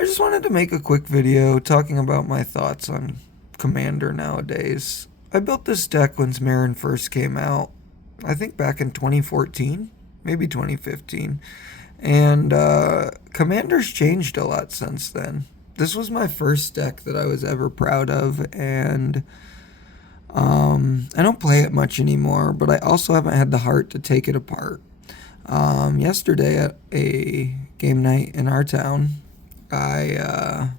I just wanted to make a quick video talking about my thoughts on Commander nowadays. I built this deck when Marin first came out, I think back in 2014, maybe 2015. And Commander's changed a lot since then. This was my first deck that I was ever proud of, and I don't play it much anymore, but I also haven't had the heart to take it apart. Yesterday at a game night in our town, I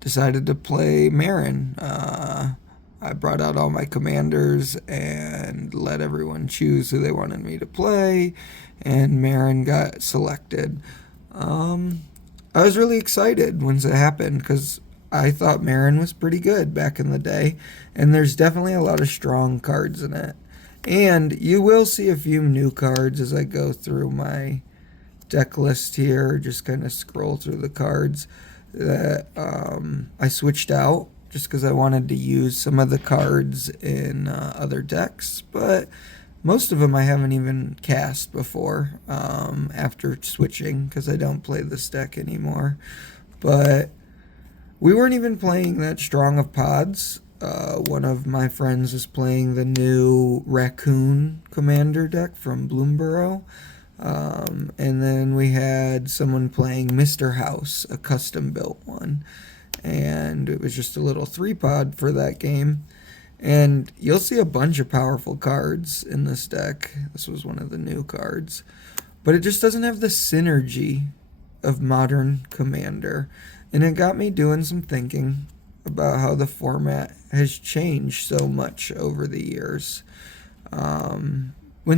decided to play Marin. I brought out all my commanders and let everyone choose who they wanted me to play, and Marin got selected. I was really excited once it happened because I thought Marin was pretty good back in the day, and there's definitely a lot of strong cards in it. And you will see a few new cards as I go through my deck list here, just kind of scroll through the cards that I switched out just because I wanted to use some of the cards in other decks, but most of them I haven't even cast before after switching because I don't play this deck anymore. But we weren't even playing that strong of pods. One of my friends was playing the new Raccoon Commander deck from Bloomborough. And then we had someone playing Mr. House, a custom built one. And it was just a little 3-pod for that game. And you'll see a bunch of powerful cards in this deck. This was one of the new cards. But it just doesn't have the synergy of modern Commander. And it got me doing some thinking about how the format has changed so much over the years. When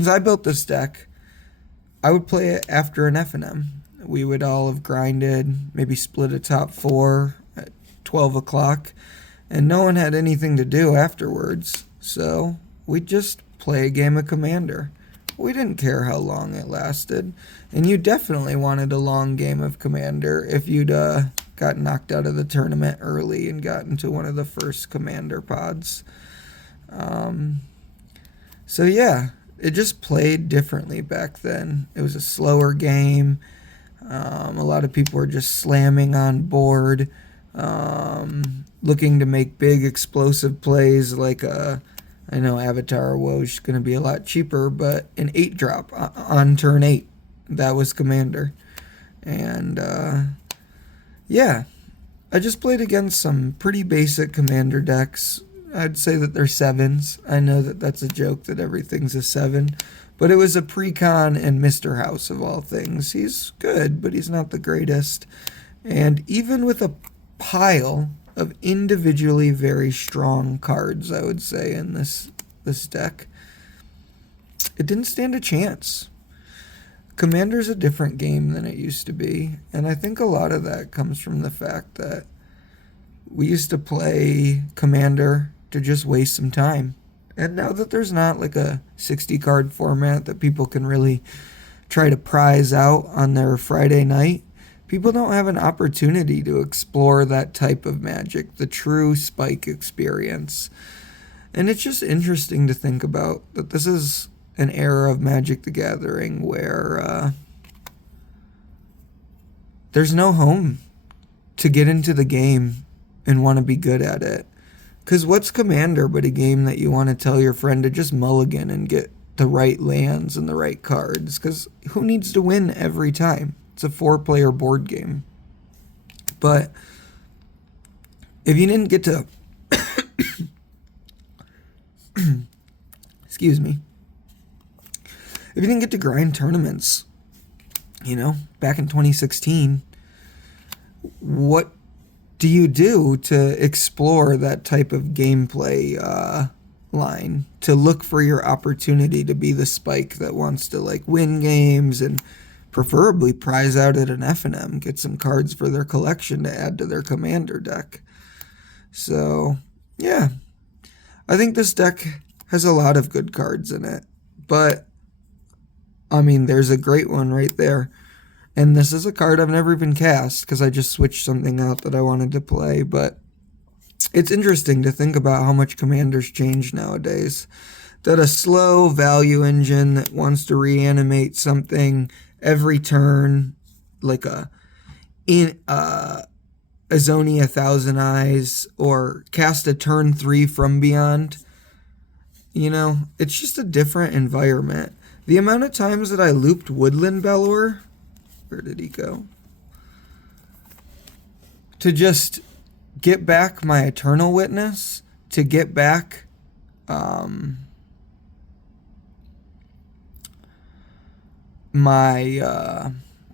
I built this deck, I would play it after an FNM. We would all have grinded, maybe split a top 4 at 12 o'clock, and no one had anything to do afterwards, so we'd just play a game of Commander. We didn't care how long it lasted, and you definitely wanted a long game of Commander if you'd got knocked out of the tournament early and got into one of the first Commander pods. So yeah, it just played differently back then. It was a slower game. A lot of people were just slamming on board, looking to make big explosive plays like I know Avatar was going to be a lot cheaper, but an 8-drop on turn 8. That was Commander. And yeah, I just played against some pretty basic Commander decks. I'd say that they're 7s. I know that that's a joke that everything's a 7. But it was a Precon and Mr. House of all things. He's good, but he's not the greatest. And even with a pile of individually very strong cards, I would say, in this deck, it didn't stand a chance. Commander's a different game than it used to be, and I think a lot of that comes from the fact that we used to play Commander to just waste some time. And now that there's not like a 60 card format that people can really try to prize out on their Friday night, people don't have an opportunity to explore that type of Magic, the true Spike experience. And it's just interesting to think about that this is an era of Magic the Gathering where there's no home to get into the game and want to be good at it. Because what's Commander but a game that you want to tell your friend to just mulligan and get the right lands and the right cards? Because who needs to win every time? It's a 4-player board game. But if you didn't get to... excuse me. If you didn't get to grind tournaments, back in 2016, what do you do to explore that type of gameplay line, to look for your opportunity to be the Spike that wants to win games and preferably prize out at an FNM, get some cards for their collection to add to their Commander deck? So yeah, I think this deck has a lot of good cards in it, but I mean, there's a great one right there. And this is a card I've never even cast because I just switched something out that I wanted to play. But it's interesting to think about how much Commander's changed nowadays. That a slow value engine that wants to reanimate something every turn, like a Azonia Thousand Eyes or cast a turn 3 from beyond. You know, it's just a different environment. The amount of times that I looped Woodland Bellower, where did he go? To just get back my Eternal Witness, to get back my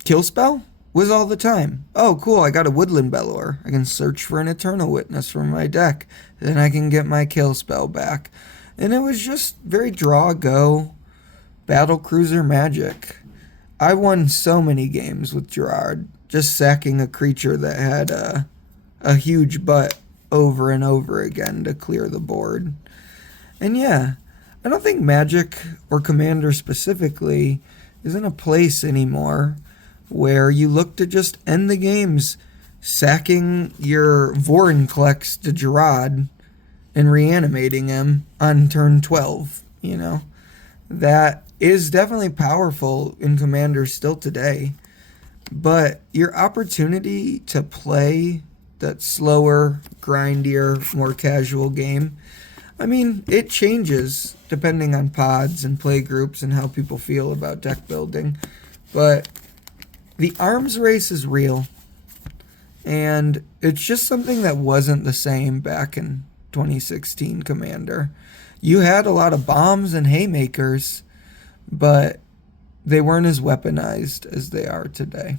kill spell was all the time. Oh, cool, I got a Woodland Bellower. I can search for an Eternal Witness from my deck. Then I can get my kill spell back. And it was just very draw, go, battle cruiser magic. I won so many games with Gerard, just sacking a creature that had a huge butt over and over again to clear the board. And yeah, I don't think Magic or Commander specifically is in a place anymore where you look to just end the games sacking your Vorinclex to Gerard and reanimating him on turn 12, you know. That is definitely powerful in Commander still today. But your opportunity to play that slower, grindier, more casual game, I mean, it changes depending on pods and play groups and how people feel about deck building. But the arms race is real. And it's just something that wasn't the same back in 2016 Commander. You had a lot of bombs and haymakers, but they weren't as weaponized as they are today.